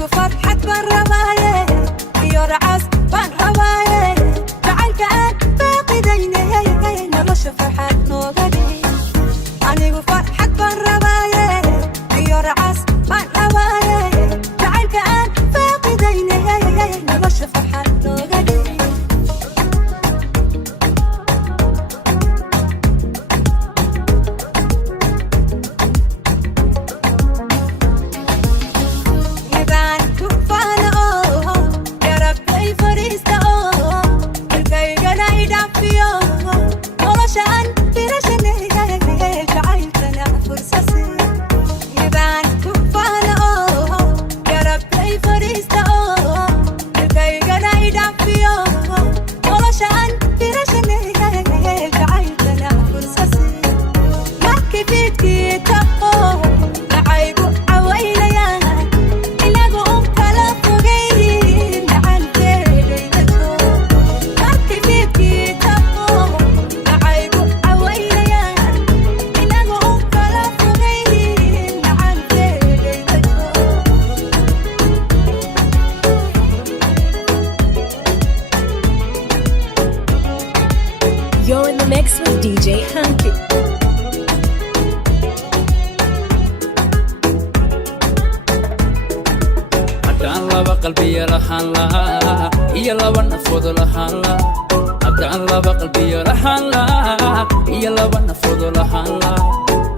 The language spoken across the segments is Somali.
anigu farxad baan rabaaye iyo racas baan rabaaye jacaylka aan baaqidaynay nolosha farxad nooga dhig anigu farxad baan rabaaye iyo racas baan rabaaye jacaylka aan baaqidaynay nolosha farxad nooga dhig You're in the mix with DJ Hunky. haddaan laba qalbiya lahaan lahaa iyo laba nafood lahaan lahaa haddaan laba qalbiya lahaan lahaa iyo laba nafood lahaan lahaa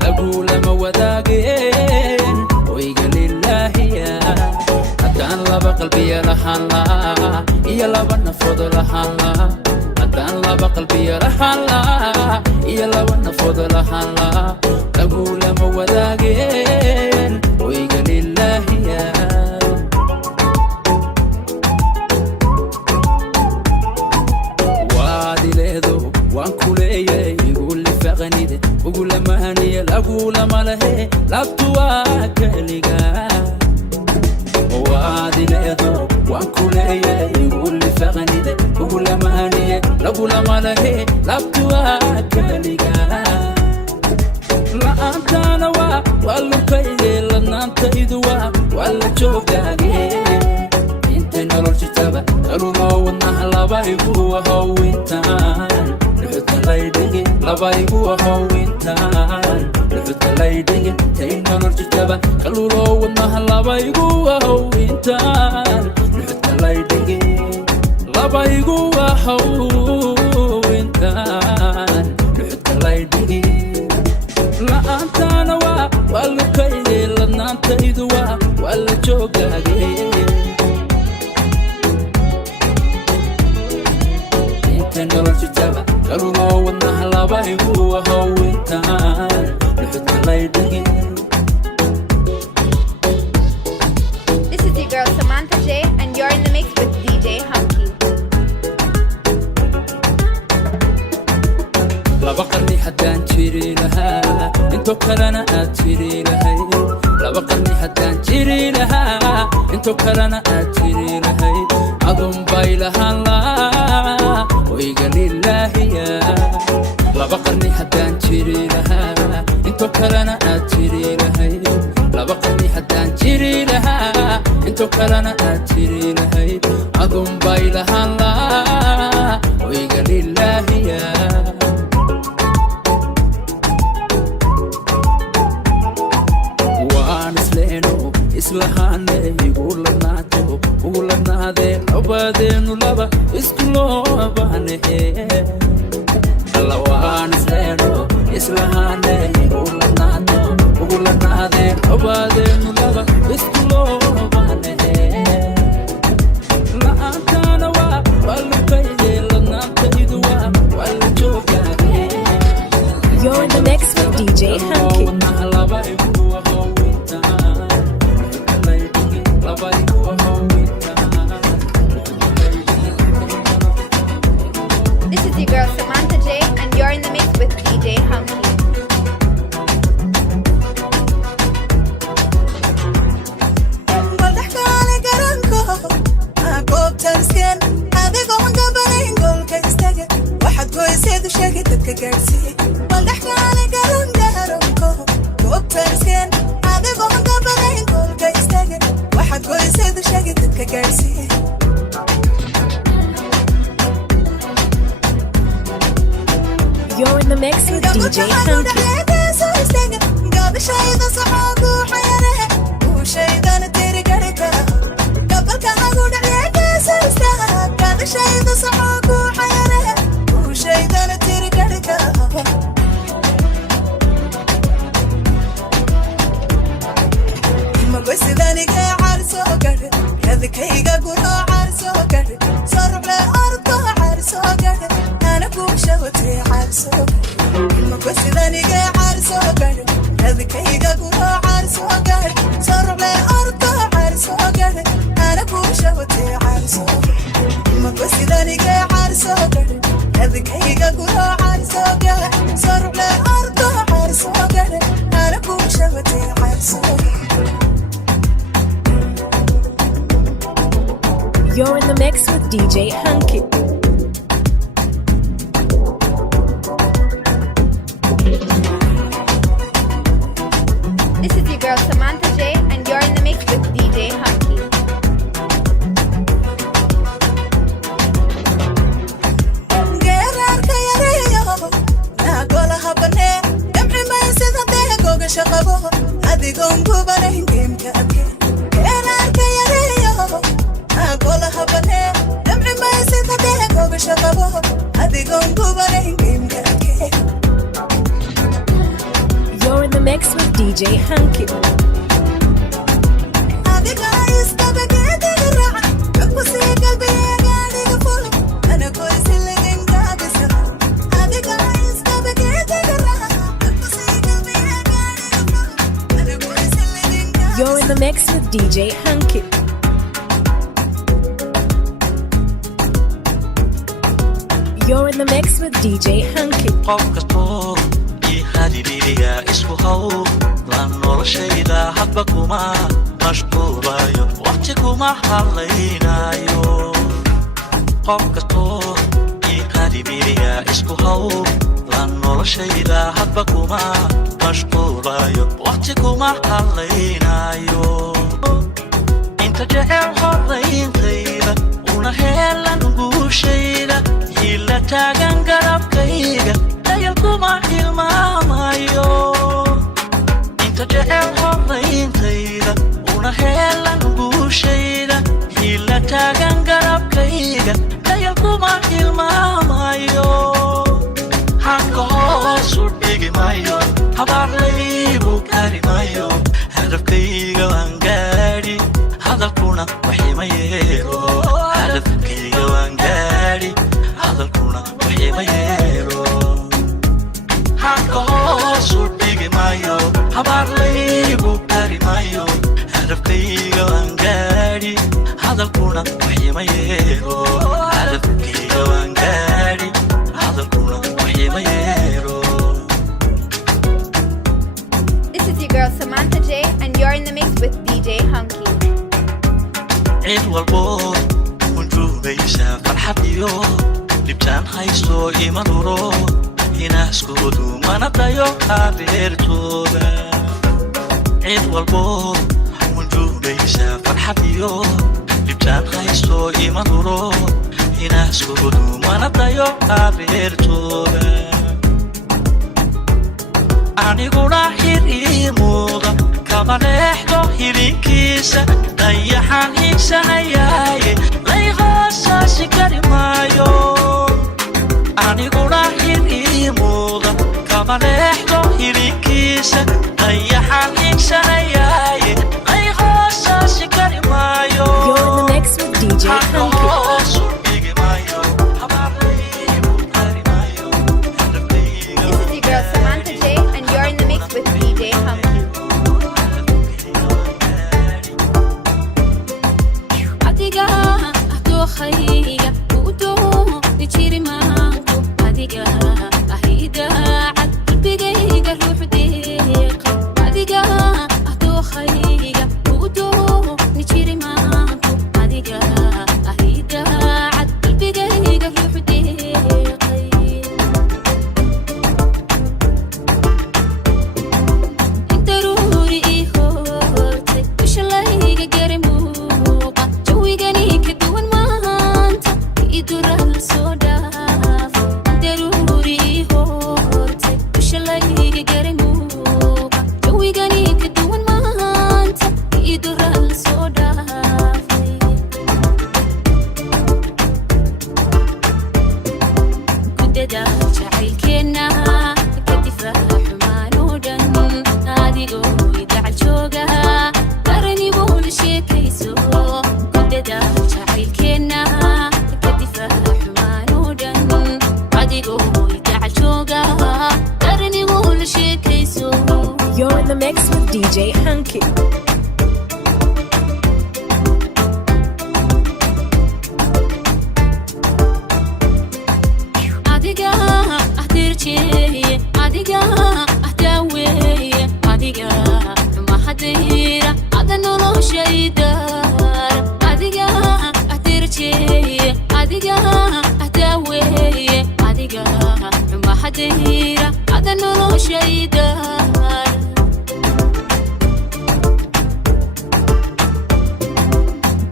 lagu lama wadaageen wayga lilaahiya haddaan laba qalbiya lahaan lahaa iyo laba nafood lahaan lahaa haddaan laba qalbiya lahaan lahaa iyo laba nafood lahaan lahaa lagu lama wadaageen wayga lilaahiya waadileedo waan kuleeyay iguli faqanide ugulamahaniye lagulamalahe labtuwaa keliga waadileedo waan kuleeyay iguli faqanide ugulamahaniye lagulamalahe labtuwaa keliga la'aantaana waa lukayde ladnaantaydu waa la joogtaage intay nolol jirtaba kaluloo wadnaha labaygu ahowintaan dhuxuta laydhigi labaygu ahowintaan dhuxuta laydhigi tay nolol jirtaba kaluloo wadnaha labaygu ahowintaan dhuxuta laydhigi labaygu ahowintaan dhuxuta laydhigi la'aantaana waa lukayde ladnaantaydu waa la joogtaage nolol jirtaba kaluloo wadnaha labaygu ahowintaan dhuxuta laydhigi This is your girl Samantha J, and you're in the mix with DJ Hunky. laba qarni haddaan jiri lahaa intoo kalena aad jiri lahayd laba qarni haddaan jiri lahaa intoo kalena aad jiri lahayd adun bay lahaan lahaa wayga lilaahiya laba qarni haddaan jiri lahaa intoo kalena aad jiri lahayd laba qarni haddaan jiri lahaa intoo kalena aad jiri lahayd adun bay lahaan lahaa wayga lilaahiya waan isleeno islahaane iguladnaato uguladnaade labadeenu laba isku loobanehe alla waan isleeno islahaane iguladnaato uguladnaade labadeenu laba isku loobanehe la'aantaana waa lukayde ladnaantaydu waa la joogtaage You're in the mix with DJ Hunky. This is your girl Samantha J, and you're in the mix with DJ Hunky. goysayda sheegi dadka gaarsiiye You're in the mix with DJ Hunky. gabashayda saxoogu xayarahe guushaydana tiri garhka gabalka agu dhacyeegeesa istaha gabashayda saxoogu xayarahe guushaydana tiri garhka magoysidaniga carsoo garhe radikayga guro carsoo garhe sorble ordo carsoo garhe ana guushawatee carsoo garhe magoysidaniga carsoo garhe radikayga guro carsoo garhe sorble ordo carsoo garhe ana guushawatee carsoo garhe magoysidaniga carsoo garhe radikayga guro carsoo garhe sorble ordo carsoo garhe ana guushawatee carsoo garhe You're in the mix with DJ Hunky. This is your girl Samantha J, and you're in the mix with DJ Hunky. geerarka yareeyo naagolaha banee damci maysid haddee gogasho qabo adigoon gubanayn geemka adke geerarka yareeyo naagolaha banee damci maysid haddee gogasho qabo adigoon gubanayn geemka adke You're in the mix with DJ Hunky. adiga istabageediga raaca kakusii galbiye gaadhiga fulo ana goysilagin gaabisa adiga istabageediga raaca kakusii galbiye gaadhiga fulo ana goysilagin gaabisa You're in the mix with DJ Hunky. You're in the mix with DJ Hunky. qof kastoo ii hadidiriga isku haw laan noloshayda hadba kuma mashquulayo waqti kuma hadlaynayo qof kastoo ii hadidiriga isku haw laan noloshayda hadba kuma mashquulayo waqti kuma hadlaynayo inta jecel horayntayda una heelan guushayda hila taagan garabkayga dayal kuma hilmaamayo inta jecel horayntayda una heelan guushayda hila taagan garabkayga dayal kuma hilmaamayo hanka hoosu dhigi mayo habaarlaygu kari mayo hadafkayga waan gaadhi hadalkuna waxima yeelo hadafkayga waan gaadhi hadalkuna waxima yeelo hanka hoosu dhigi mayo habaarlaygu kari mayo hadafkayga waan gaadhi hadalkuna waxima yeelo hadafkayga waan gaadhi hadalkuna waxima yeelo This is your girl Samantha J, and you're in the mix with DJ Hunky. cid walbo unjuubaysa farxad iyo dhibtaan haysto ima dhuro hinaaskoodu mana dayo abeertooda cid walbo unjuubaysa farxad iyo dhibtaan haysto ima dhuro hinaaskoodu mana dayo abeertooda aniguna hir ii muuda kama leexdo hilinkiisa dayaxaan hiigsanayaaye lay hoosaasi kari maayo aniguna hir ii muuda kama leexdo hilinkiisa dayaxaan hiigsanayaaye lay hoosaasi kari maayo You're in the mix with DJ Hunky. hoosu dhigi maayo habaarlaygu kari maayo hadafkayga This is your girl Samantha J, and you're in the mix with DJ Hunky. adiga adookhayga udoo nijiri maanku adiga ahidaacad qalbigayga ruux deeqa adiga adookhayga udoo nijiri maanku adiga ahidaacad qalbigayga ruux deeqay daruuri ii hoortay bishalayga garamu soo dhaafay ku dadaal jacaylkeenna ka difaaca xumaan oo dhan adigoo idacal jooga qarnibuu la sheekayso ku dadaal jacaylkeenna ka difaaca xumaan oo dhan adigoo idacal jooga qarnibuu la sheekayso. You're in the mix with DJ Hanky. adiga ahdirjeye adiga ahdaweye adiga mahadira ada noloshaydaar adiga ahdirjeye adiga ahdaweye adiga mahadira ada noloshaydaar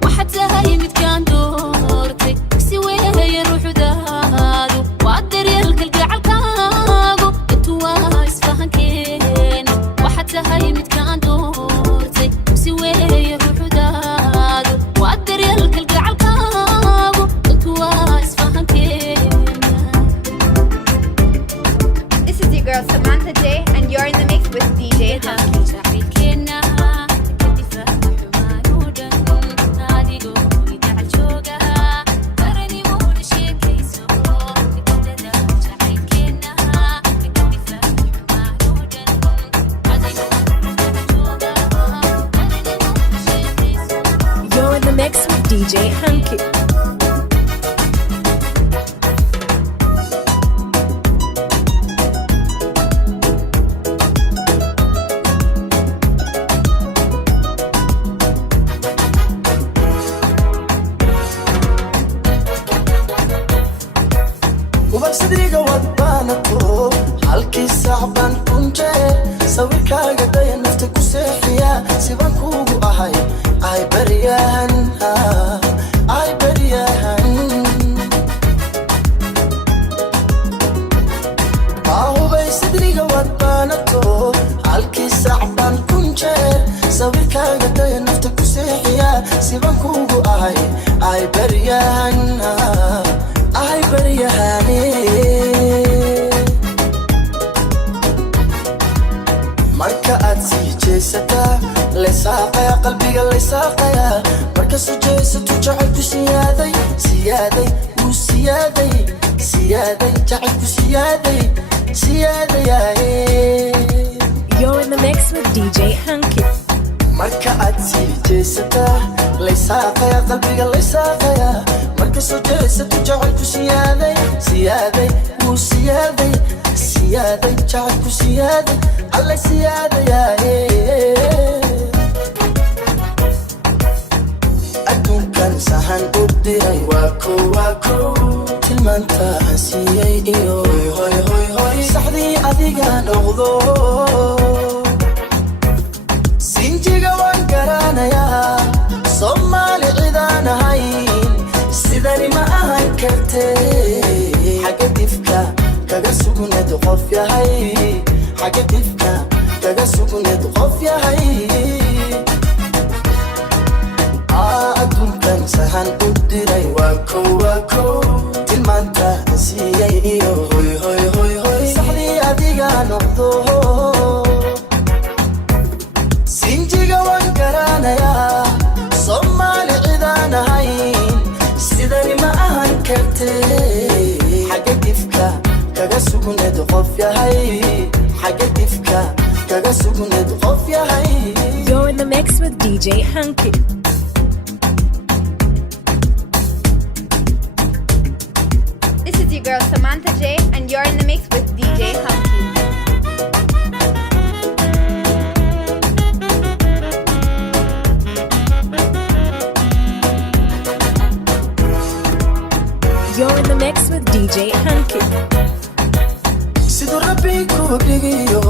waxaad tahay midkaan doortay si weeye ruuxdaadu waa daryeelka gacalkaagu intu waa isfahankeen waxaad tahay midkaan doortay si weeye ruuxdaadu waa daryeelka gacalkaagu intu waa isfahankeen. This is your girl Samantha J, and you're in the mix with DJ Hunky. jacaylkeenna ka difaaca xumaan oo dhan adigoo idacal jooga qarnibuu la sheekayso ku dadaal jacaylkeenna ka difaaca xumaan oo dhan adigoo idacal jooga qarnibuu la sheekayso. You're in the mix with DJ Hanky. وبصديقة وضبانكو halkii saac baan kunjee sawirkaaga daya nafta ku seexiya sibaan kuugu ahay ay baryahan ay baryahan ahubay sidriga wadbaanato halkii saac baan kunjee sawirkaaga daya nafta ku seexiya sibaan kuugu ahay ay baryahan ay baryahane marka aad sii jeesataa laysaaqaya qalbiga laysaaqaya marka soo jeesato jacaylku siyaaday siyaaday wuu siyaaday siyaaday jacaylku siyaaday siyaadayaye. You're in the mix with DJ Hanky. marka aad sii jeesataa laysaaqaya qalbiga laysaaqaya marka soo jeesato jacaylku siyaaday siyaaday wuu siyaaday siyaaday jacaylku siyaaday alla siyaadayaye. adduunkan sahan u diray waa kow tilmaanta aan siiyey iyo hoy hoy hoy saxdii adiga noqdo sinjiga waan garanayaa soomaali cidaan ahayn sidani ma ahan kartee xagga difka kaga sugneed qof yahay xagga difka kaga sugneed qof yahay. adduunkan sahan u diray waa kow tilmaanta aan siiyey iyo hoy hoy hoy hoy saxdii adiga noqdo sinjiga waan garanayaa soomaali cidaan ahayn sidani ma ahan kartee xagga difka kaga sugneed qof yahay xagga difka kaga sugneed qof yahay. You're in the mix with DJ Hanky. This is your girl Samantha J, and you're in the mix with DJ Hunky. You're in the mix with DJ Hanky. siduu rabbi ku dhigiyo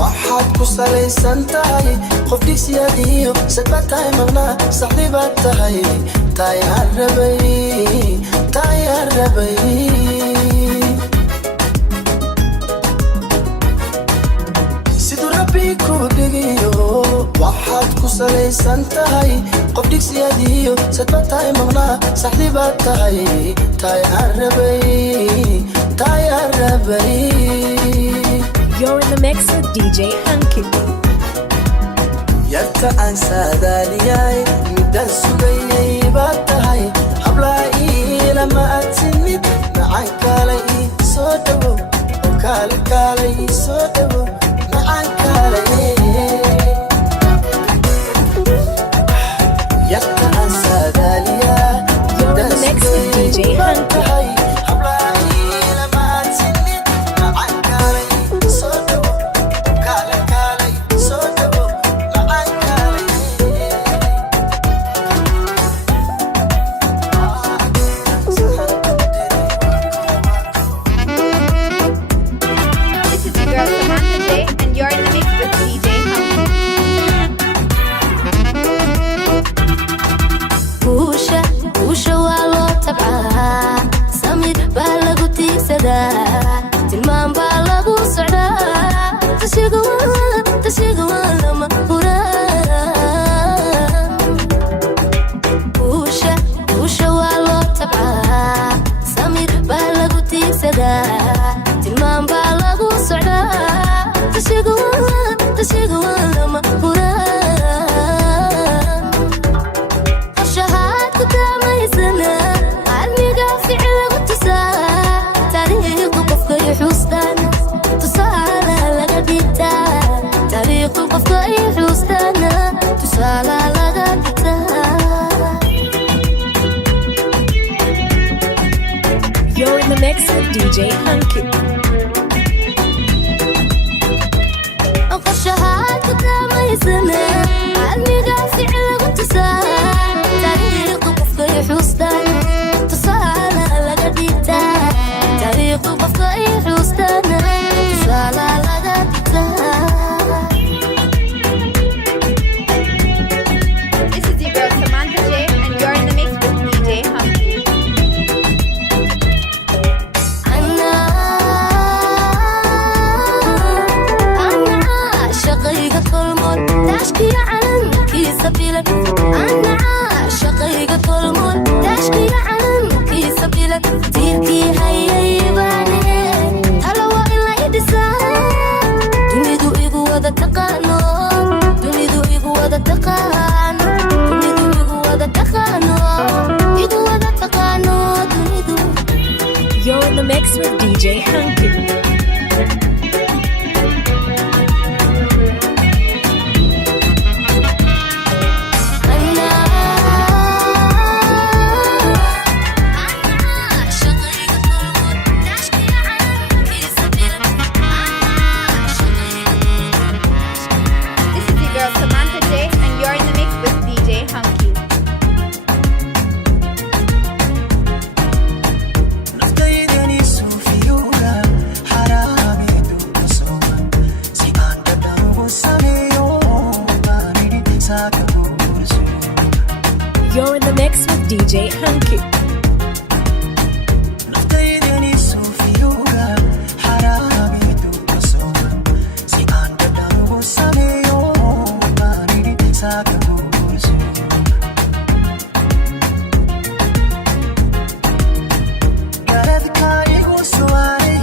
waxaad ku salaysan tahay qof dhigsiyaadiyo sadbaad tahay maqnaa saxdii baad tahay taayaan rabay siduu rabbi ku dhigiyo waxaad ku salaysan tahay qof dhigsiyadiyo sadba tahay maqnaa saxdi baad tahay taay aan rabay. You're in the mix with DJ Hunky. yarta aan saadaaliyay midaan sugayay baad tahay hablaa iilama aad timid macaan kaalay ii soo dhawo oo kaalay ii soo dhawo macaan kaalay. yarta aan saadaaliyay midaan sugayay baad tahay hablaa iilama aad timid macaan kaalay ii soo dhawo oo kaalay ii soo dhawo. tilmaan baa lagu socdaa tashiga waa lama huraan guusha waa loo tabcaa samir baa lagu tiigsadaa tilmaan baa lagu socdaa tashiga waa lama huraan qorshahaad ku taamaysana cilmiga ficil lagu tusaa taariikhdu qofka i xuustaan tusaala laga dhigtaa taariikhdu qofka i xuustaana tusaala laga dhigtaa. You're in the mix with DJ Hunky. qorshahaad ku taamaysana cilmiga ficil lagu tusaa taariikhdu qofka i xuustaan tusaala laga dhigtaa taariikhdu qofka i xuustaana tusaala laga dhigtaa. This is your girl Samantha J, and you're in the mix with DJ Hunky. shaqayga tolmoon daashkiya calankiisa bilan ana shaqayga tolmoon daashkiya calankiisa bilan tiirkii hayay baane tala waa in la idhisaa dunidu igu wada taqaano dunidu igu wada taqaano dunidu igu wada taqaano igu wada taqaano dunidu. You're in the mix with DJ Hunky. This is your girl Samantha J, and you're in the mix with DJ Hunky. naftaydani suufiyuga xaraamidu ka sooman si aan dhadhan ugu sameeyo baanidhi saaka guurso. You're in the mix with DJ Hunky. naftaydani suufiyuga xaraamidu ka sooman si aan dhadhan ugu sameeyo baanidhi saaka guurso. garadka igu suwaaray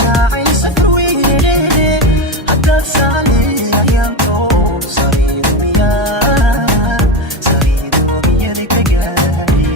jaacay safar weyne haddaad saali ayaanko sariidu miyada ka gaadhay.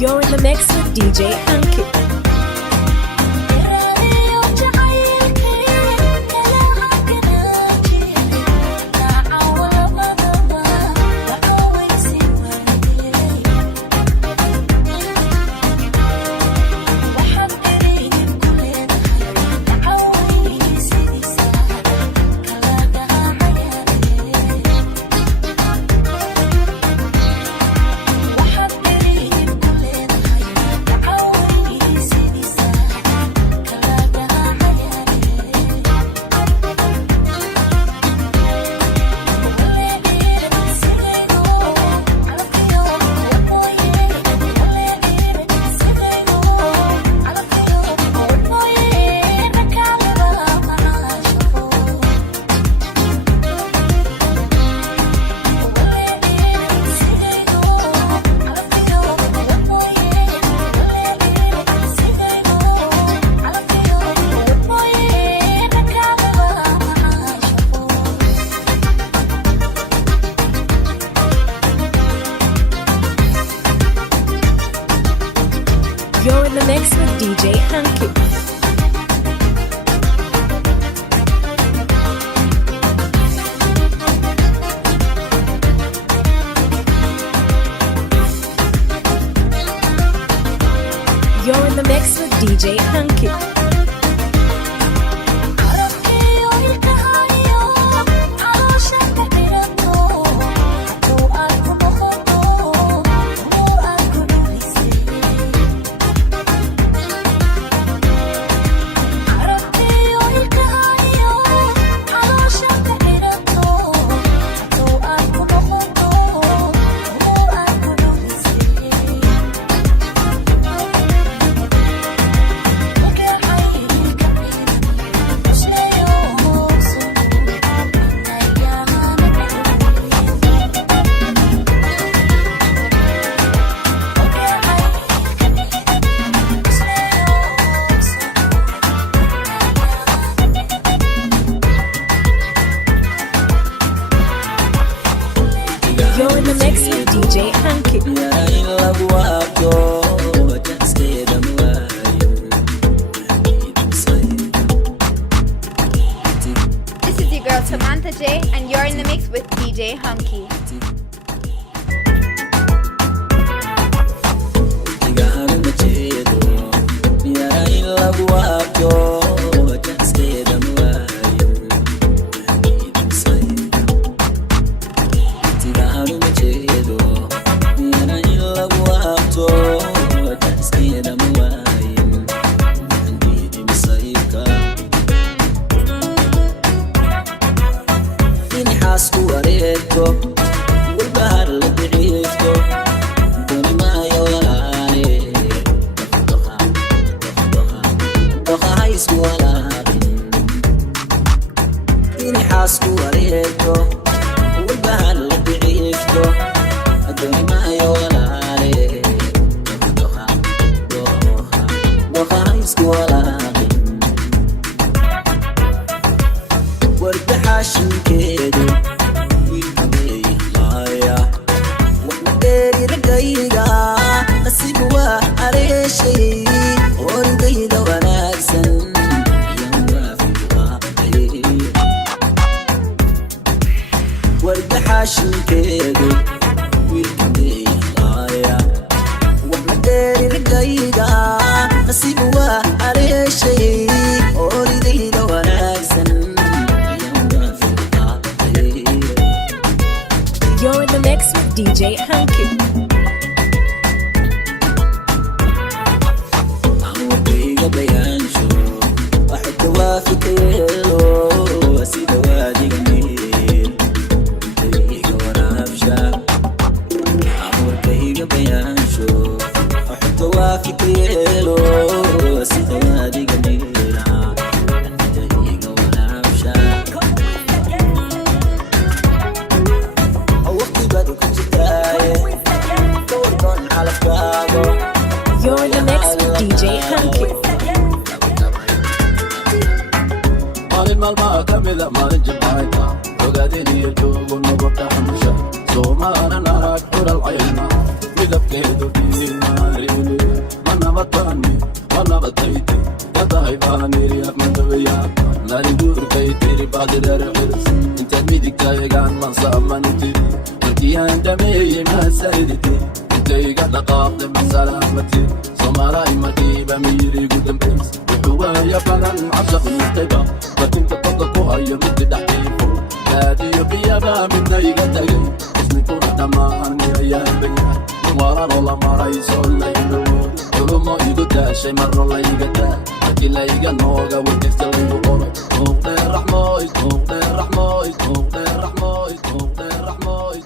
You're in the mix with DJ Hanky. You're in the mix with DJ Hanky. You're in the mix with DJ Hanky. You're in the mix with DJ Hanky. This is your girl Samantha J, and you're in the mix with DJ Hunky. You're in the mix with DJ Hanky. العرس انت ميدك تايقان من صامن تري ملكيان دمي ما سيدتي انت يقعد قاطم سلامتي سمراي مكيبة ميري قدام بيس وحوايا فلن عشق الطيبة لكن تطلقوا هيا مد دحيفو نادي بيابا من دايقة تايق اسمي كورة دمان يا بيان نوارا والله ما رايس ولا ينور ولما يقدا شي مرة لا يقدا لكن لا يقنوغا والكستل يقول نوغ الرحموي نوغ الرحموي نوغ الرحموي نوغ الرحموي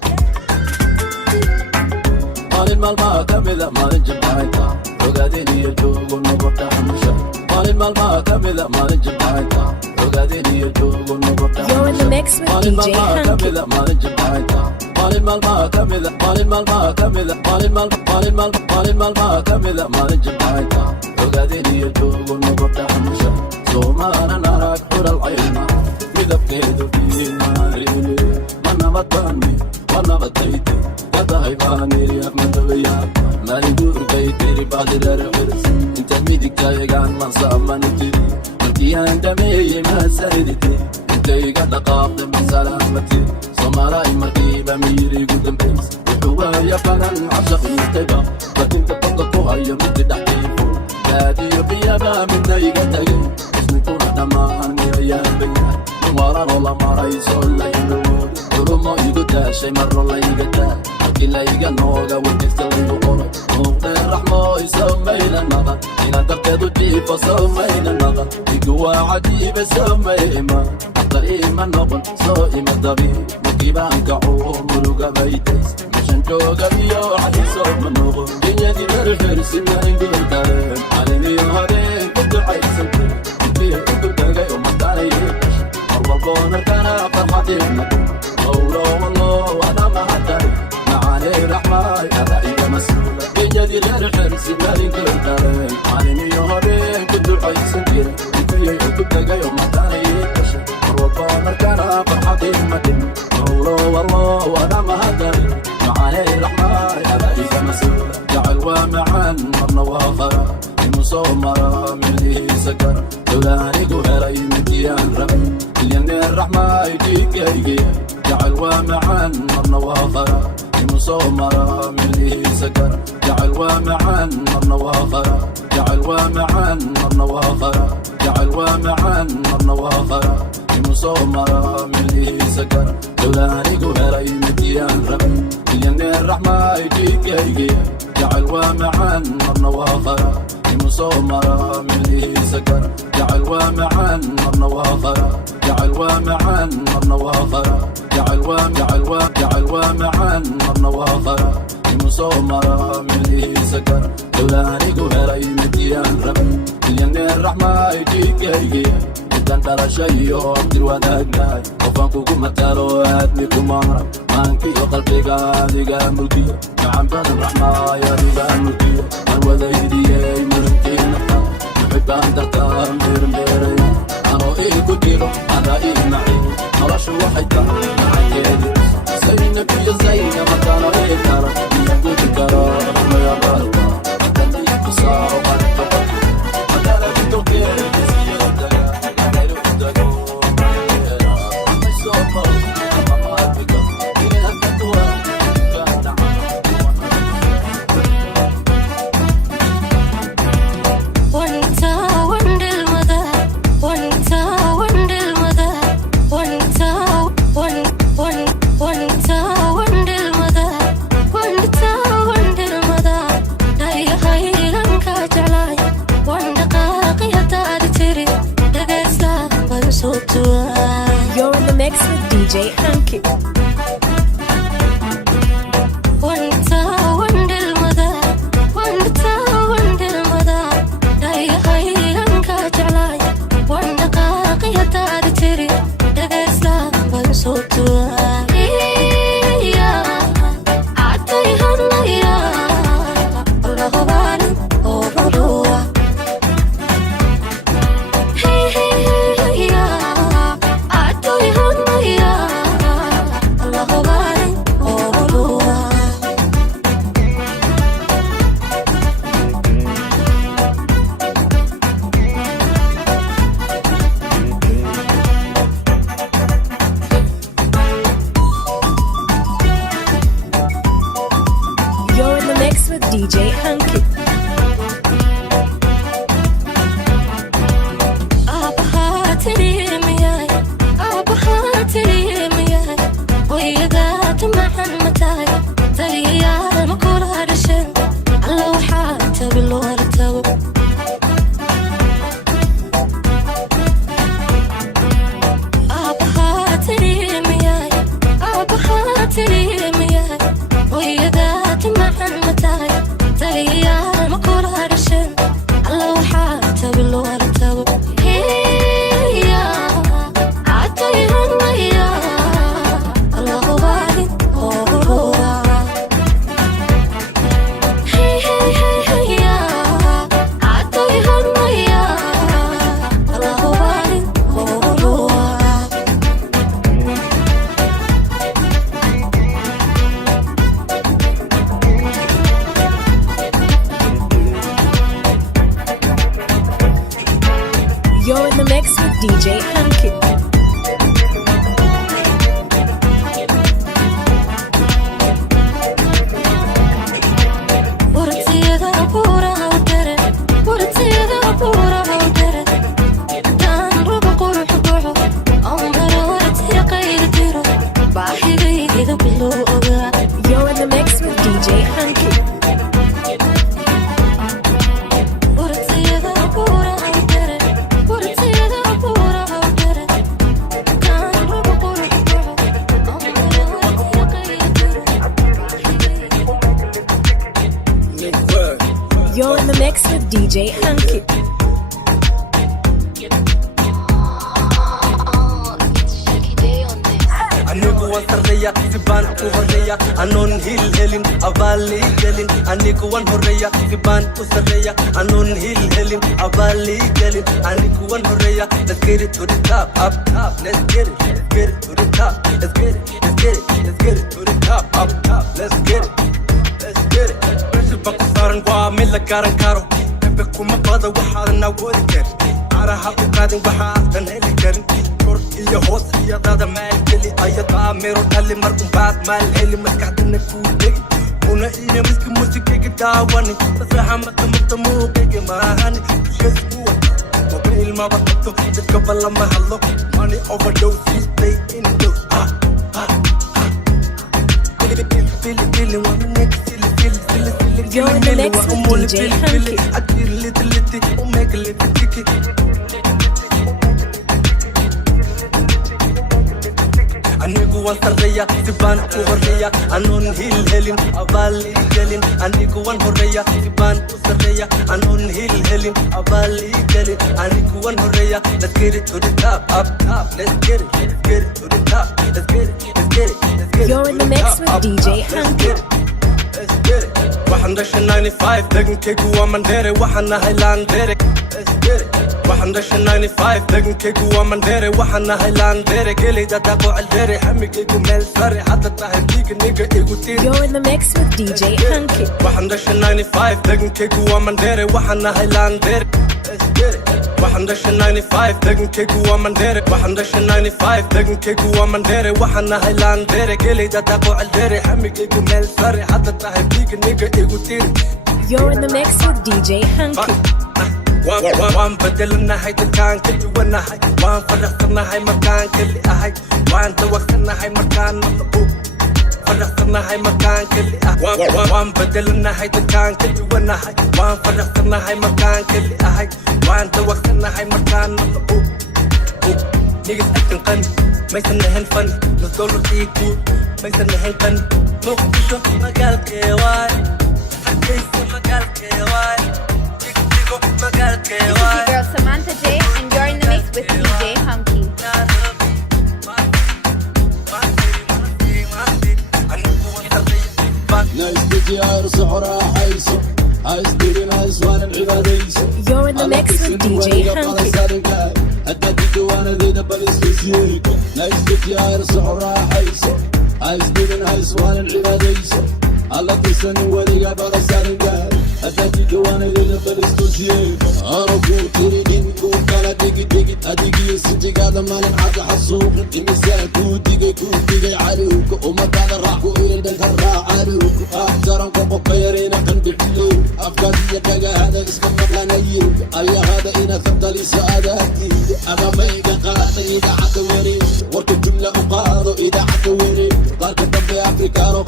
مال المال ما كمذا مال الجبعيتا وقاديني يجوغ ونبطا حمشا مال المال ما كمذا مال الجبعيتا وقاديني يجوغ ونبطا You're in the mix with مال المال DJ ما Hanky. كمذا مال الجبعيتا مال المال ما كمذا مال المال ما كمذا مال المال مال المال مال المال ما كمذا مال الجبعيتا وقاديني يجوغ ونبطا حمشا سوما انا نراك حور العين مذبكيدو فيه ماريني ما نبطاني وانا بطيتي هيباني يا احمد وياك ما يقول بيتي بعد العرس انت ميدك تايقان من صامن تري ملكيان دمي ما سيدتي انت يقعد قاطم سلامتي سمراي مكيبة ميري قدام بيس وحوايا فلن عشق الطيبة لكن تطلقوا هيا مد دحيفو نادي بيابا من دايقة تايق اسمي كورة دمان يا بيان نوارا والله ما رايس ولا ينور ولما يقدا شي مرة لا يقدا لا يقنوغا والكستل يقول نوغ الرحموي سمينا النغل إنا تبتدو جيفة سمينا النغل يقوى عجيبة سميما الطريمة النغل صائمة الضبيب مكيبان كعوم ملوغا بيتيس مشان جوغا بيو عدي صوم النغل دنيا دي بالحرس ما نقول دارين عليني وهارين كنت عايز سنتين فيه كنت تلقى يوم التاني يبش مربطونا كان فرحتي نكون والله والله وانا ما هداري معاني رحماي أرأيك مسؤولة بيجدي للحرس مالي كنتارين عليني يوهبين كنت عايز سنتين فيه كنت تلقى يوم التاني يبش مربطونا كان فرحتي نكون والله والله وانا ما هداري معاني رحماي أرأيك مسؤولة جعل ومعا مرنا وآخرا المصومرة من سكر دولاني قهري مديان ربي اليمن الرحمة يجيك يجيك جعل ومعا مرنا وآخرا المصومرة من سكر جعل ومعا مرنا وآخرا جعل ومعا مرنا وآخرا جعل ومعا مرنا وآخرا المصومرة من سكر دولاني قهري مديان ربي اليمن الرحمة يجيك يجيك جعل ومعا مرنا وآخرا المصومرة من سكر جعل ومعا مرنا وآخرا جعل ومعا مرنا وآخرا جعل ومعا مرنا وآخرا المصومرة من سكر دولاني قهري مديان ربي اليمن الرحمة يجيك يجيك انت ترى شيء يوم الوداع وفانكو متالو ادمكم مهرب مانكي وقلبي قادقا ملكية نعم بان الرحمة يا ريبا ملكية الوذا يدي مرمتي نفتا نحب ان ترتار ميرميري انا ايكو ديرو انا ايه معي نرش وحيدا معك يدي زينب يا زينب مكان ايه ترى يقول الكرار ما يبالك تنتي قصار وغالب تبقى مدالا بتوكير You're in the mix with DJ Hanky. DJ Hunky. You're in the mix with DJ Hunky. You're in the mix with DJ Hunky. You're in the mix with DJ Hunky. anigu waan sarreeya sibaan u horeeya anoon hiil helin abaalii gelin anigu waan horeeya sibaan u sarreeya anoon hiil helin abaalii gelin anigu waan horeeya let's get it to the top up top let's get it to the top let's get it to the top up top let's get it baku saaran waa mid la garan karo bebe kuma qada waxaadan awoodi karin caraha u qaadin waxaadan heli karin kor iyo hoos iyadaada maalgeli ayadaa mero dhali markun baad maal heli maskaxdana kuu degi una iyo miski muusikayga daawani fasaxa maqamata muuqayga maahani dushaskuwa waba ilmaba qabto dadka ballama hadlo money overdose you stay in dose feeling one next You're in the mix with DJ Hunky. I get a little, make a little ticket. anigu waan sarreeya sibaan u horeeya anoon hiil helin abaalii gelin anigu waan horeeya sibaan u sarreeya anoon hiil helin abaalii gelin anigu waan horeeya let's get it to the top up top let's get it to the top let's get it You're in the mix with DJ Hunky. waxaan dhashay 95 degankaygu waa mandheere waxaan nahay laandheere waxaan dhashay 95 degankaygu waa mandheere waxaan nahay laandheere gelayda daaqo celdheere xamigaygu meel sare hadda tahay dhiiga niga igu tiir You're in the mix with DJ Hunky. waxaan dhashay 95 degankaygu waa mandheere waxaan nahay laandheere waxaan dhashay 95 degankaygu waa mandheere waxaan dhashay 95 degankaygu waa mandheere waxaan nahay laandheere gelayda daaqo celdheere xamigaygu meel sare hadda tahay dhiiga niga igu tiir You're in the mix with DJ Hunky. waan bedelanahay dadkaan ka duwanahay waan faraxsanahay markaan keli ahay waan dawaqsanahay markaan naqo faraxsanahay markaan keli ah waan bedelanahay dadkaan ka duwanahay waan faraxsanahay markaan keli ahay waan dawaqsanahay markaan naqo niggas acting funny maysan ahayn funny nasdowlartii guud maysan ahayn funny muqdisho magaalkee waay hargeysa magaalkee waay This is your girl Samantha J, and you're in the mix with DJ Hunky. You're in the mix with DJ Hunky. alla tusani weliga balasaringaay haddaadika waanageda balistusiye ana kuu tiridin kuu kala dhigidhigid adigiyo sintigaada maalin xagga xasuuqin imisaa kuu digay cariwka ummadaada raac ku ilildhanka raac cariwka ah taranka qofka yarayna qandhib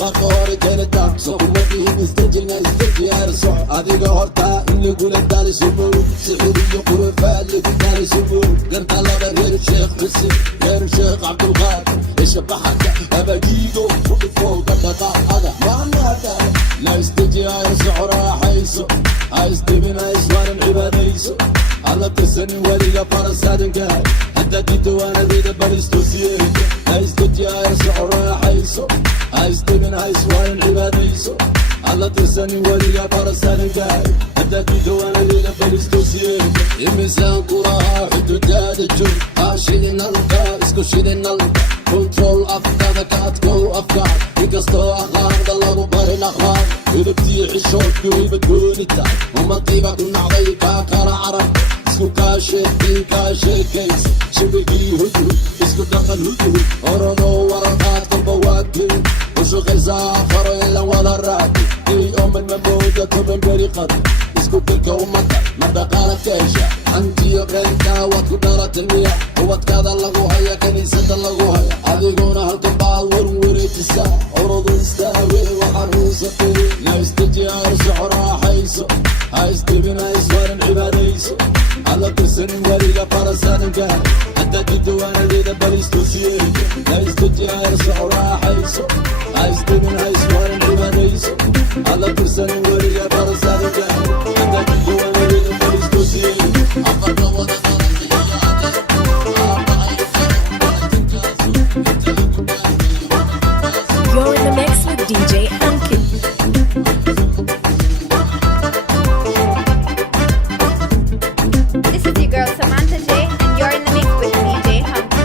qaarka hore keena taabso kuma tihin isdejina isdeji arso adiga hortaa in lagula daalisimo sixir iyo qurufaad lagu daalisimo garta laba reer sheekh xuseen reer sheekh cabdulqaadir ishabaxaka abagiido fudhufooga dhaqaaqada maanaada la isdeji arso raaxayso aisdibin aiswaanan cibaadayso alla tirsanin weliga farasaadinkaay hadda didawaanadida balistosiyey aisdeji arso raaxayso aisdibin aiswaanan cibaadayso alla tirsanin weliga farasaadinkaay hadda didawaanadida balistosiyey imisaan kulahaa xududaada jog shidinalka isku shidinalka control afkaada ka adkow afkaad inkastoo akhlaaqda lagu barin akhlaaq hidabtii xishoodku hibadooni tahay ummadiiba ku nacday kaa kala carab isku kaasheekii kaasheekaysa shibigii hudhud isku dhaqan hudhud oranoo waraqaad kalba waadin ushaqaysaa afaro ilan wada raadi ey oman mamooda toban beri qadi isku dilka ummadda ma dhaqaala ka hesha hantiyo qeynkaa waad ku dhalatay miya ubadkaada lagu haya kaniisada lagu haya adiguna halkan baad warwareejisaa oradu istaawe waxaan huusatay la istaji arsoco raaxayso ha isdibin ha iswaran cibaadayso alla tirsanin weliga farasaadinkaa hadda didawaanadeeda balistosiyey la istaji arsoco raaxayso ha isdibin ha iswaran cibaadayso alla tirsanin weliga farasaadinkaa hadda didawaanadeeda balistosiyey afarka wada You're in the mix with DJ Hanky. This is your girl Samantha J, and you're in the mix with DJ Hanky.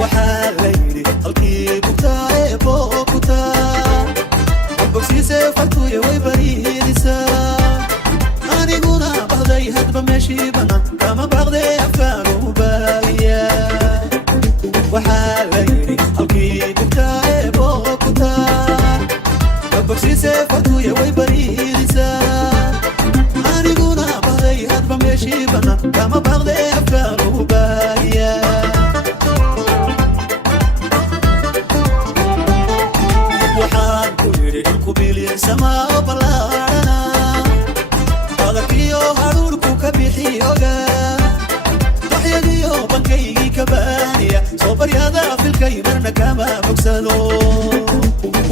waxaa la yidhi halkii bugtaaye boo kutaa bogsiise fartuya way bariidisaa aniguna bahday hadba meeshii bannaan kama baaqdee afkaagu baagiya waxaa la yidhi halkii bugtaaye boo kutaa bogsiise fartuya way bariidisaa aniguna bahday hadba meeshii bannaan kama baaqdee afkaagu baagiya waxaan ku yidhi dhulku biliirsamaa ballaadhana adagkiyo hadhuurku ka bixi oga daxyadiyo bankaygii ka baaniya soo baryada filkay marna kama bogsado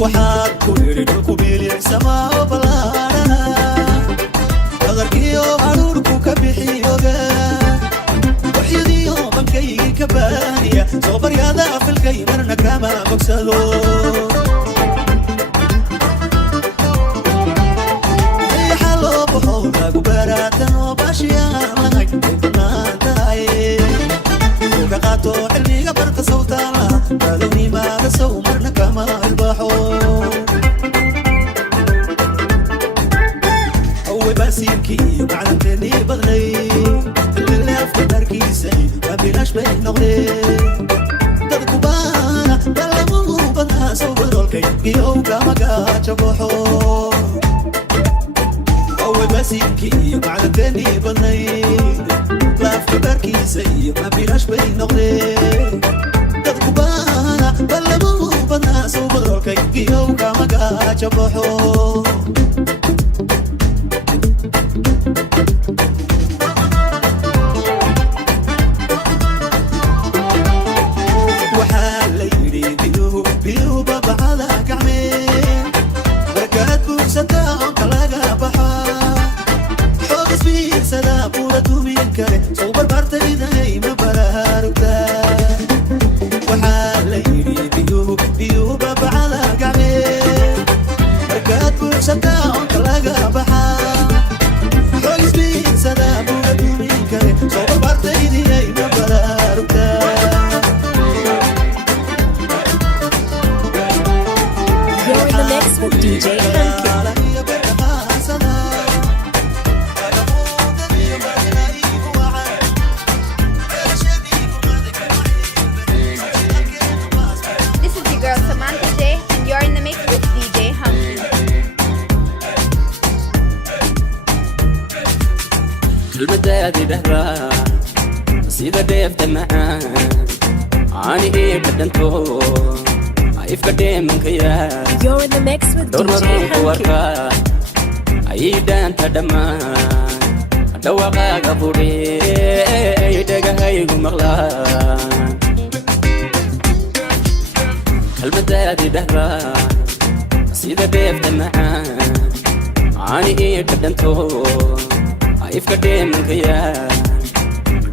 waxaan ku yidhi dhulku biliirsamaa ballaadhana adagkiyo hadhuurku ka bixi oga daxyadiyo bankaygii ka baaniya soo baryada filkay marna kama bogsado lagu baraatano baashiyaalagay ay bannaan tahay uga qaato xilliga barta sawtaala badownimaada sow marna kama ilbaxo awey baasiirkii iyo macdankeennii badnay lileefka dharkiisay kabilash bay noqdeen dadku baana dalamuhu badnaa sow badolkay giyow kama gaajo baxo basiirkii iyo macdankeennii badnay laafka baarkiisa iyo mabilash bay noqdeen dadku baana ballamuhu badnaa sow badolkay giyow kama gaajo baxo waxaa la yidhi biyuhu babacada gacmeen markaad buugsataa onka laga baxa sada buura dumin kale soo barbaartayday ma baraarugtaa waxaa la yidhi biyuhu babacada gacmeen markaad buugsataa onka laga baxaa xoogisbiinsada buura dumin kale soo barbaartayday ma baraarugtaa You're in the mix with DJ Hanky. المدادي دهرا سيدا ديف دمعان عاني ايه بدنتو ifkadhe mankaya You're in the mix with door DJ marunku Hanky. warka ayidanta dhammaan dhawaqaaga budhe dhagahaygu maqlaan kalmadaadi dhahda sida dheefta macaan caani ii dhadhanto ifkadhe mankaya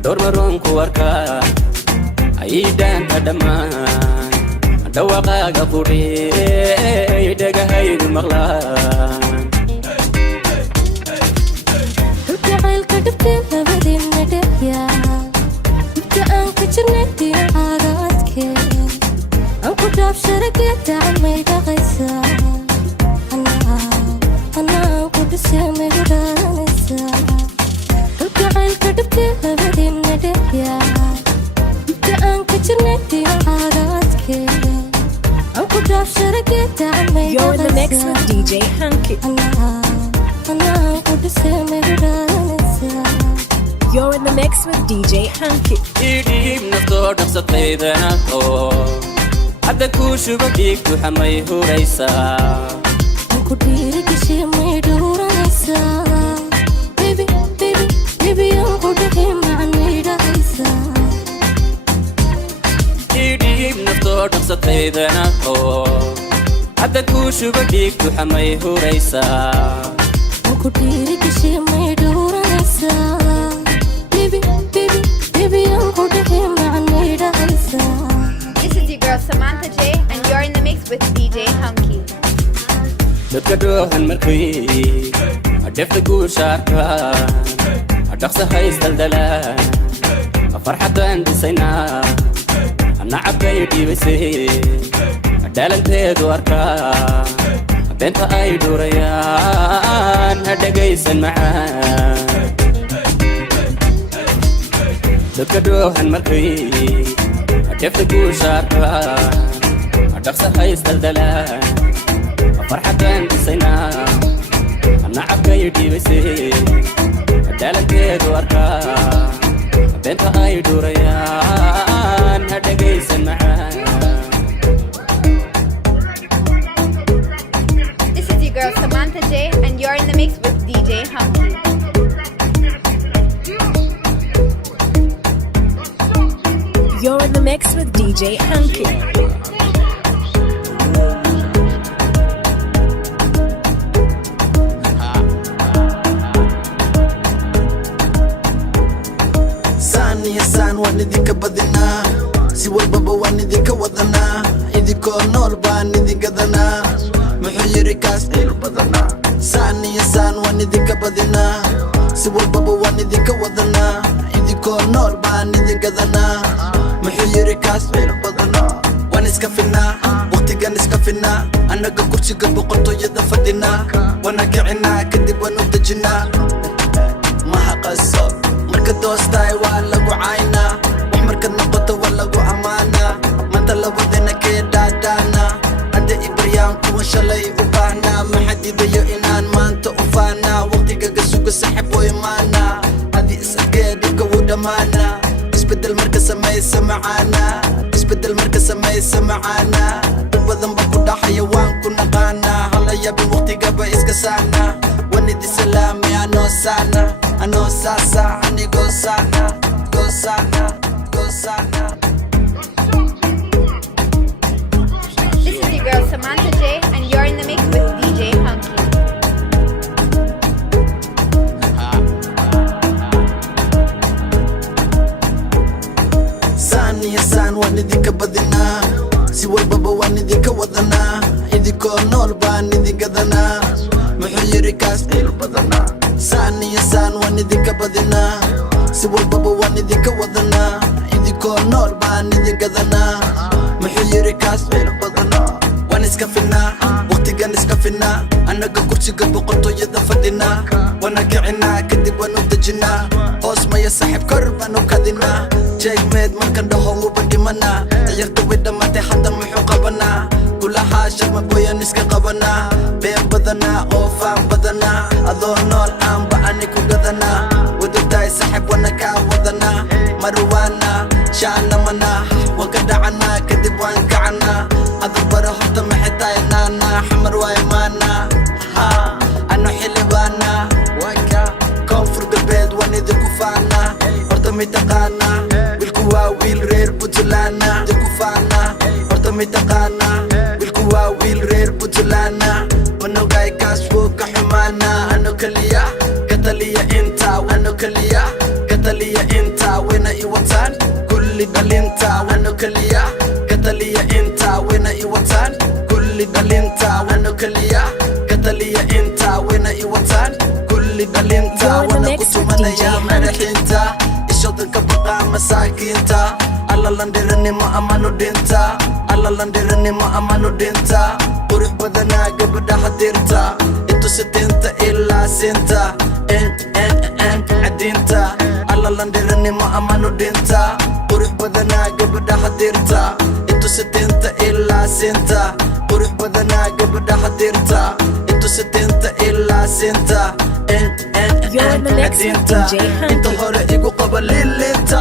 door marunku warka ayidanta dhammaan dhawaqaaga budhe dhagahaygu maqlaan jacaylka dhibkee labadiina dhexyaa inta aan ka jirnay diicaagaadkee aan ku dhaabsharagee dacmay dhaqaysaa anaan ku dhisee maygu dhaaranaysaa jacaylka dhibkee labadiina dhexyaa inta aan ka jirnay diicaagaadkee aan ku dhaabsharagee dacmay You're in the mix with DJ Hanky. You're in the mix with DJ Hanky. idhiib naftoo dhaqsataydanato hadda kuu shuba dhiigtu xamay huraysaa Aku diri kisi may dhuranaysaa Baby, baby, baby aku dhahi macanidhaysa idhiib naftoo dhaqsataydanato hadda kuu shuba dhiigtu xamay huraysaa Aku diri kisi may dhuranaysaa Baby, baby, baby aku dhahi macanidhaysa This is your girl Samantha J, and you're in the mix with DJ Hunky. dadka dhoohan markay dhefta guushaarkaan dhaqsa haysdaldalaan farxaddaan dhisaynaa nacabkay dhiibaysay dhaalanteedu arkaa beenta ay dhurayaan dhagaysan macaan dadka dhoohan markay dhefta guushaarkaan dhaqsa haysdaldalaan farxaddaan dhisaynaa nacabkay dhiibaysay dhaalanteedu arkaa beenta ay dhurayaan dhagaysan macaan This is your girl Samantha J, and you're in the mix with DJ Hunky. You're in the mix with DJ Hanky. saan iyo saan waan idinka badinaa si walbaba waan idinka wadanaa idinkoo nool baan idin gadanaa muxuu yiri kaas ciil badanaa saan iyo saan waan idinka badinaa si walbaba waan idinka wadanaa idinkoo nool baan idin gadanaa muxuu yiri kaas ciil badanaa waan iska finnaa waqtigan iska finnaa annaga kursiga boqortooyada fadhinaa waana kicinaa kadib waan u dejinaa maha qaso marka doostaay waa lagu caynaa wax markad noqoto waa lagu ammaanaa maanta labadana kee dhaadhaana hadda ibaryaan kuwa shalay u baahnaa maxaa diidayo inaan maanta u faanaa waqtigaga suga saxib oo imaanaa adi isagee dhibka wuu dhammaanaa isbedel marka samaysa macaanaa isbedel marka samaysa macaanaa dad badan ba ku dhaxaya waan ku naqaanaa hala yaabin waqtigaba iska saanaa waan idi salaamay anoo saana anoo saasa anigoo saana go saana go saana This is your girl Samantha J, and you're in the mix with DJ Hunky. saan iyo saan waan idinka badinaa si walbaba waan idinka wadanaa idinkoo nool baan idin gadanaa muxuu yiri kaas ciil badanaa saan iyo saan waan idinka badinaa si walbaba waan idinka wadanaa idinkoo nool baan idin gadanaa muxuu yiri kaas ciil badanaa waan iska finnaa waqtigan iska finnaa annaga kursiga boqortooyada fadhinaa waana kicinaa kadib waan u dejinaa hoos maya saxib kor baan u kadinaa jeegmeed markan dhaho wuba dhimanaa ciyarta way dhammaatay hadda muxuu qabanaa kulahaa sharma boyan iska qabanaa been badanaa oo faan badanaa adoo nool aanba ani ku gadanaa wadadaay saxib wana kaa wadanaa marwaana shaana manaa waan ka dhacanaa kadib waan kacanaa adal bara mitaqaana wiilku waa wiil reer puntlandna manogay kaas wuu ka xumaana ano kaliya kataliya inta ano kaliya kataliya inta wena iwataan kulli dhalinta ano kaliya kataliya inta wena iwataan kulli dhalinta ano kaliya kataliya inta wena iwataan kulli dhalinta wana kutumanaya madaxinta ishodanka baqa masaakiinta alla landiranimo amanu dhinta alla landiranimo amanu dhinta qurux badanaa gabadhaha dirta intu sitinta ilaa sinta cadinta alla landiranimo amanu dhinta qurux badanaa gabadhaha dirta intu sitinta ilaa sinta qurux badanaa gabadhaha dirta intu sitinta ilaa sinta You're in the mix with DJ inta Hanky. hore igu qaba lilinta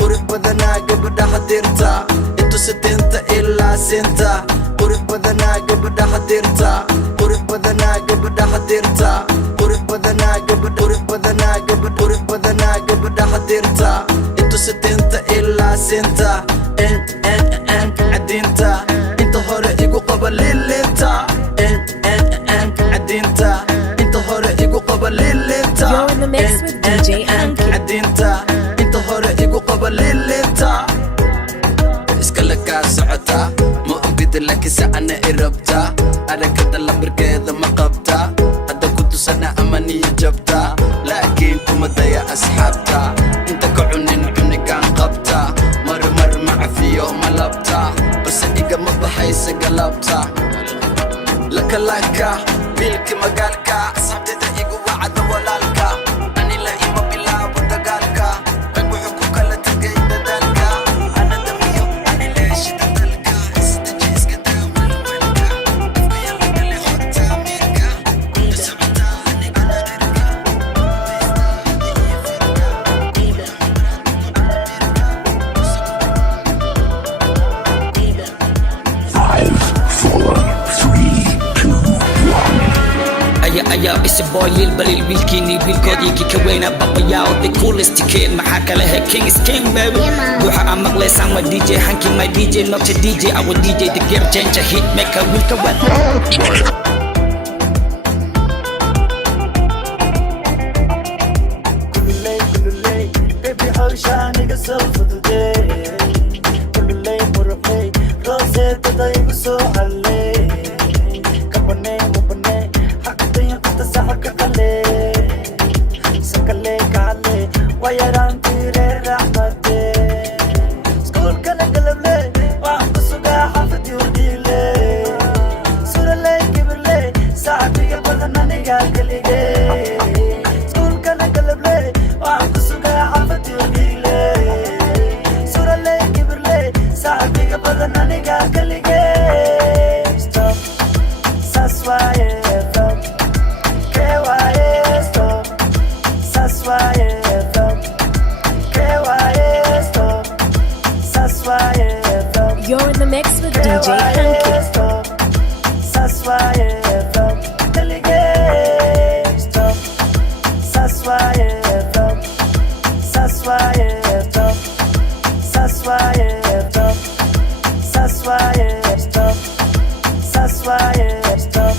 qurux badanaa gabadhaha dirta intu sitinta ilaa sinta qurux badanaa gabadhaha dirta qurux badanaa gabadhaha dirta qurux badanaa gabadh qurux badanaa gabadh qurux badanaa gabadhaha dirta intu sitinta ilaa sinta cadinta inta hore igu qaba lilinta cadinta inta hore igu qaba lilinta You're in the mix with DJ Hanky. cadinta inta hore igu qaba lilinta iskala kaa socota ma ogid laakiinse ana i rabta aragada lambirkeeda ma qabta hadda ku tusana ama niya jabta laakiin kuma daya asxaabta inta ka cunin cunigaan qabta marmar ma cafiyo ma labta balse igama baxaysa galabta lakalaka biilki magaalka asxaabtida igu wacada walaalka anila ima bilaabo dagaalka rag wuxuu ku kala tegay dadaalka ana damiyo ani leeshida dalka isdaji iska daa walwalka afka yala dhali xogta amiirka kuna socota ani ana rirka Aya it's a boy Lil Balil Wilkini Wilkodi Kikawena Papayao the coolest kid Mahakala King is king baby Buha Amakle sang my DJ Hanky my DJ not a DJ our DJ the game changer hit maker Wilka wet Kululay, baby hawsha aniga soo fududay Kululay murafay, rooseetada igu soo hallay Kabanay mubanay, xaqdaya kuta saxabka qale Sakale kaale, wayaraantii reer raxmate Iskuulkana galable, waxaan ku sugaa xaafadii wadhiile Suralay kibirlay, saxabiga badan aniga keligay Iskuulkana galable, waxaan ku sugaa xaafadii wadhiile Suralay kibirlay, saxabiga badan aniga keligay Stop, saas waaye stop Kee waaye stop, saas waaye stop Kee waaye stop, saas waaye stop You're in the mix with DJ Hanky. Stop, saas waaye stop Keligay stop, saas waaye stop Saas waaye stop, saas waaye stop Saas waaye stop, saas waaye stop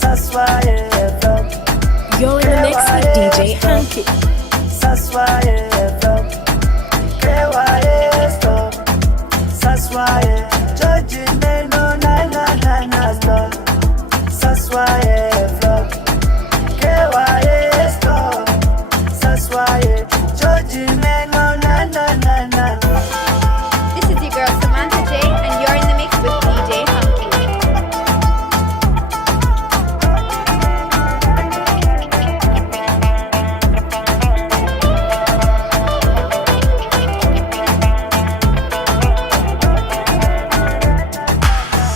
Saas waaye stop You're in the mix with DJ Hanky. Saas waaye stop Kee waaye stop Saas waaye Judging they know na stop Saas waaye stop Kee waaye stop Saas waaye Judging they know na This is your girl Samantha J, and you're in the mix with DJ Hunky.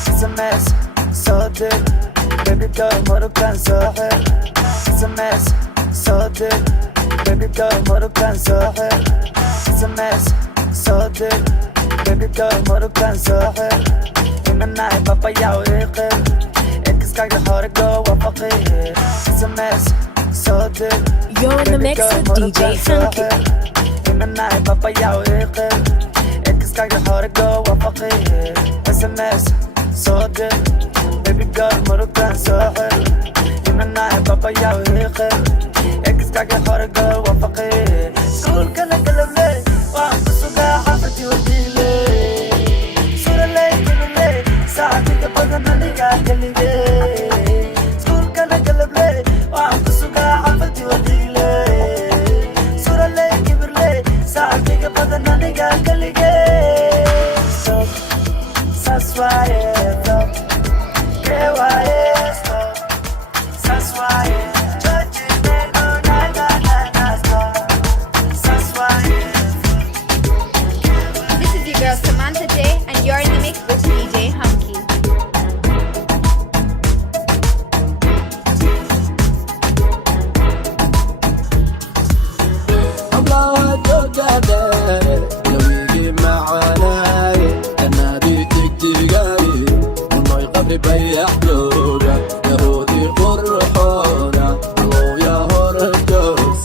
It's a mess, so deep Baby girl, murugan so hell It's a mess, so deep Baby girl, murugan so hell It's a mess, so deep Baby girl, murugan so hell Imanay papayao iqil Ekiskaga horigo wafaqi It's a mess, so deep You're in the mix with DJ Hanky. Imanay papayao iqil Ekiskaga horigo wafaqi SMS صادق baby girl مرة ساحر يمنع بابا يا ويخر اكس كاكي خارقة وفقي سكول كنا قلب لي وعم بسوقها حفتي وديلي صورة لي كل لي ساعتي تبقى مني قاعد اللي سكول كنا قلب لي وعم بسوقها حفتي وديلي صورة لي كبر لي ساعتي تبقى مني قاعد اللي That's why it's up. Yeah, why it's up. That's why it's judging me. No, stop. That's why it's up. This is your girl Samantha J, and you're in the mix with DJ Hunky. بيح جوجا يهودي قرحونا الله يا هرجوس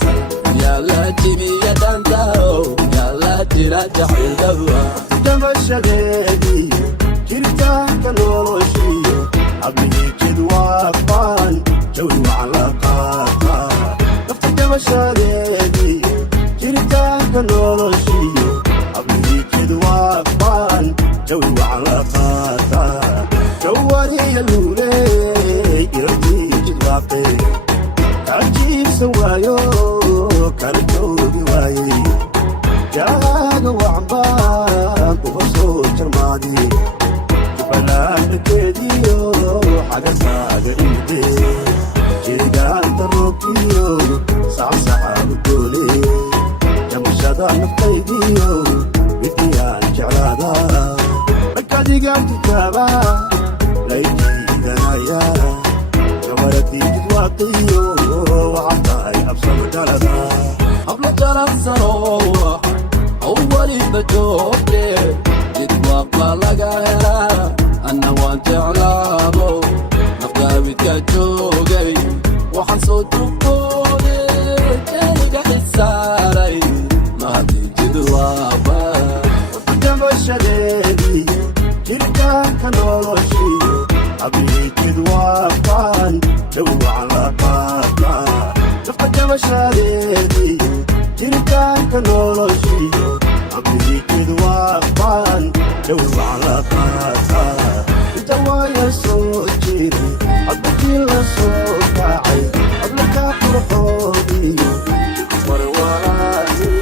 يلا جيبي يا دنداو يلا ترجع الدوا تمشى غيري كرتا كنوشي عبني كد وافان جوي وعلاقاتا نفت تمشى غيري كرتا كنوشي عبني كد وافان جوي وعلاقاتا جواري اللولي يرتي جدواقي كالجيب سوايو كالجوبي وايي جاغ وعبان وفصول جرماني جبلان كيديو حاجة ساقة إيدي جيغان تروكيو صعصعة بطولي جمشادا نفتيديو بديان جعلادا مكاديغان تتابع ليتي دنايا جوارتي جدواقيو وعطاي أبصر جلدا قبل جرس روح أولي بجوبي جدواق لقاها أنا وانت علابو نقاوي كجوغي وحنصوت بقولي جيغا حساري ما دي جدواقا وتمشى ليلي كركا كنوشي عبي كدواقان جو علاقاتا نفت تمشى ليلي كركا كنوشي عبي كدواقان جو علاقاتا جوايا صوتي عبكي لصوتاعي قبلك فرحوني وروراني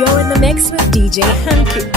You're in the mix with DJ Hunky.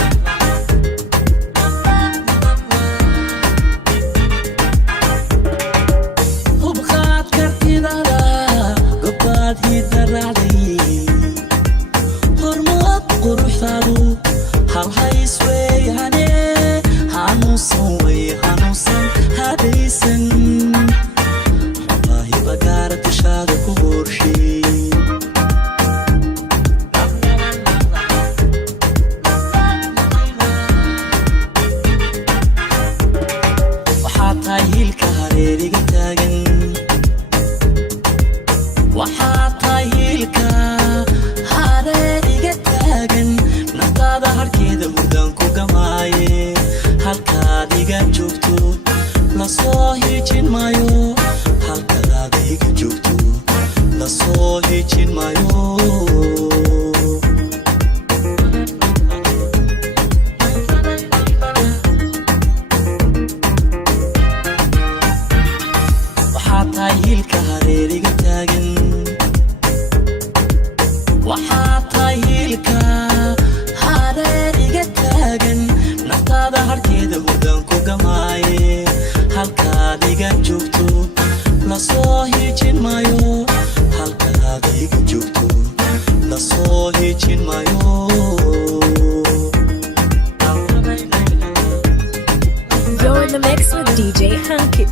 the mix with DJ Hunky.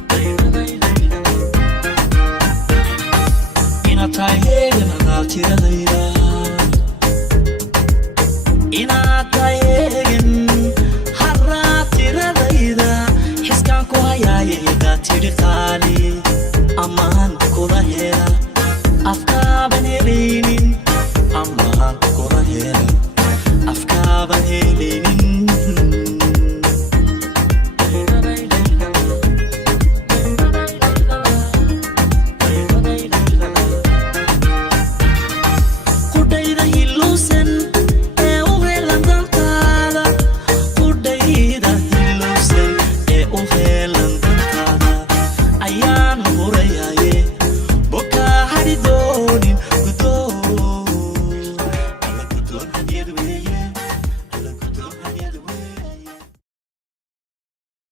Amaan kula hela afka banelinin amaan kula hela